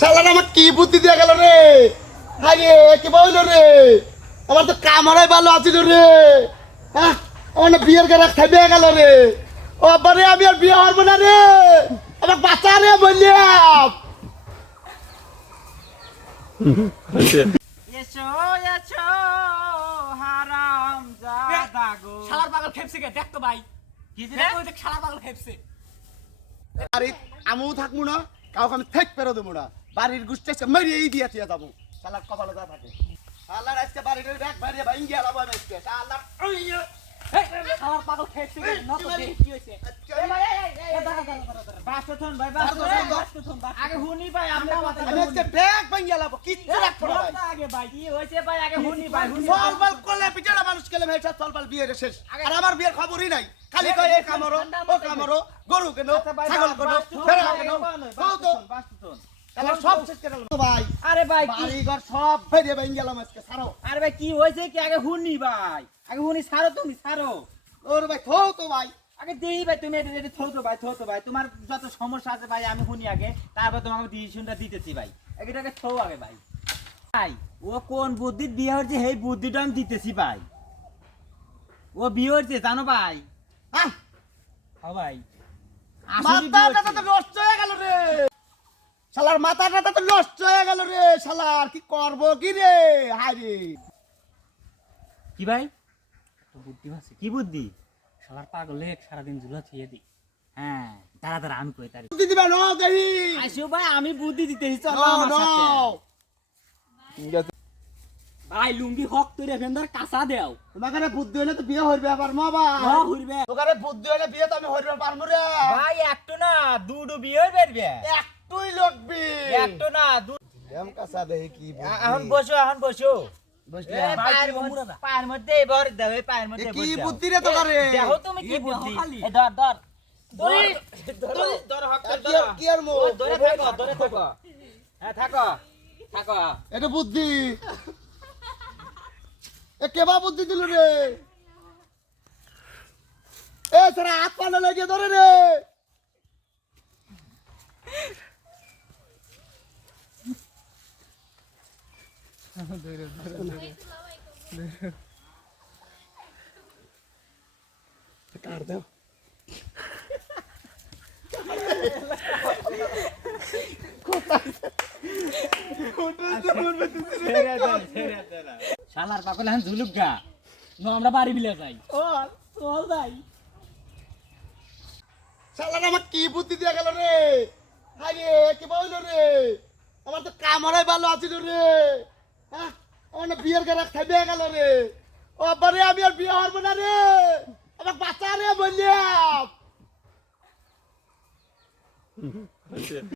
শালার আমার কি বুদ্ধি দিয়ে গেল রে। আরে কি বলল রে, আমার তো কামড়াই ভালো আছিল রে। হ্যাঁ, আমার না বিয়ের গাড়া খাইবে গেল রে। ও বারে আমি আর বিয়ে হবো না রে, আমার বাচ্চা রে বললাম। এসো এসো হারাম জাদা গো। শালার পাগল খেপছে কে দেখ তো ভাই। কি রে? দেখ ওই দেখ শালার পাগল খেপছে। আরে আমিও থাকবো না, কাউকে আমি থেক পেরো দেবো না। বাড়ির গুষ্টি মেরিয়েই দিয়ে দিয়ে যাবো। শালার কপালে যা থাকে। শালার আজকে বাড়ির ব্যাগ ভারিয়ে ভাই গিয়ে আলাবো আমি আজকে। শালার এই শালার পাগল খেপছে কে না তো দেখ কি হইছে। এই ভাই এই দাঁড়া দাঁড়া দাঁড়া। বাসুথন ভাই বাসুথন। আগে হুনি ভাই আমরা কথা আমি আজকে ব্যাগ ভাঙিয়ে আলাবো, কিচ্ছু রাখবো না ভাই। আগে ভাই কি হইছে ভাই আগে হুনি ভাই হুনি। সলবাল করলে পিছাড়া মানুষ গেলে মেয়েটা সলবাল বিয়ের শেষ। আর আমার বিয়ের খবরই নাই, খালি কয় এই কামড়ো ও কামড়ো, গরু কেন ছাগল কেন ভেড়া কেন তো বাসুথন। তাহলে সব শেষ করে গেল ভাই। আরে ভাই কি বাড়ি ঘর সব ভেঙে ভেঙে গেলাম আজকে। ছাড়ো আরে ভাই কি হইছে কি আগে হুনি ভাই আগে হুনি ছাড়ো তুমি ছাড়ো। ওর ভাই থো তো ভাই। আগে দেই ভাই তুমি এটা থতো ভাই তোমার যত সমস্যা আছে ভাই আমি শুনি আগে, তারপর তোমাকে ডিসিশনটা দিতেছি ভাই। এটাকে থো আগে ভাই। ভাই ও কোন বুদ্ধির বিয়ে হচ্ছে সেই বুদ্ধিটা আমি দিতেছি ভাই। ও বিয়ে হচ্ছে জানো ভাই। হ্যাঁ, হ্যাঁ ভাই আসলে বিয়ে মাথাটা হচ্ছে। তো নষ্ট হয়ে গেল রে। শালার মাথাটা তো নষ্ট হয়ে গেল রে। শালার কি করবো কি রে, হায় রে। কি ভাই তো বুদ্ধি আছে। কি বুদ্ধি? শালার পাগলে সারাদিন ঝুলা থুয়ে দি। হ্যাঁ দাঁড়া দাঁড়া আমি কই তারি বুদ্ধি দিবা নো দেহি। আসো ভাই আমি বুদ্ধি দিতেছি চলো নো আমার নো সাথে। ভাই লুঙ্গি হক তৈরি ফেন্দার কাঁচা দেও। তোমাকে বুদ্ধি হলে তো বিয়ে হইবে আবার মা ভাই। হ্যাঁ হইবে তোকারে বুদ্ধি হলে বিয়ে তো আমি হইবে পারবো রে। ভাই একটু না দুটো বিয়ে হইবে। একটুই লাগবে। একটু না এম কাঁচা দেহি কি এখন বসো বুঝলি এই পায়ের মধ্যে এবার দাও এই পায়ের মধ্যে কি বসে যাও। বুদ্ধি রে তোকারে। দেখো তুমি কি এই দেখো বুদ্ধি। খালি। এই ধর ধর কি আর মো ধরে থাকো হ্যাঁ থাকো এটা বুদ্ধি। এ কেবা বুদ্ধি দিল রে। এ সারা হাত পা না লাগিয়ে ধরে রে। কার দাও শালার পাগল এখন ঝুলুক গা। নো আমরা বাড়ি বিলে যাই। ও চল যাই। শালার আমার কি বুদ্ধি দিয়ে গেল রে। আরে কি বলল রে, আমার তো কামড়াই ভালো আছিল রে। হ্যাঁ, আমার না বিয়ের গাড়া খাইবে গেল রে। ও বারে আমি আর বিয়ে হবো না রে, আমার বাচ্চা রে বললাম।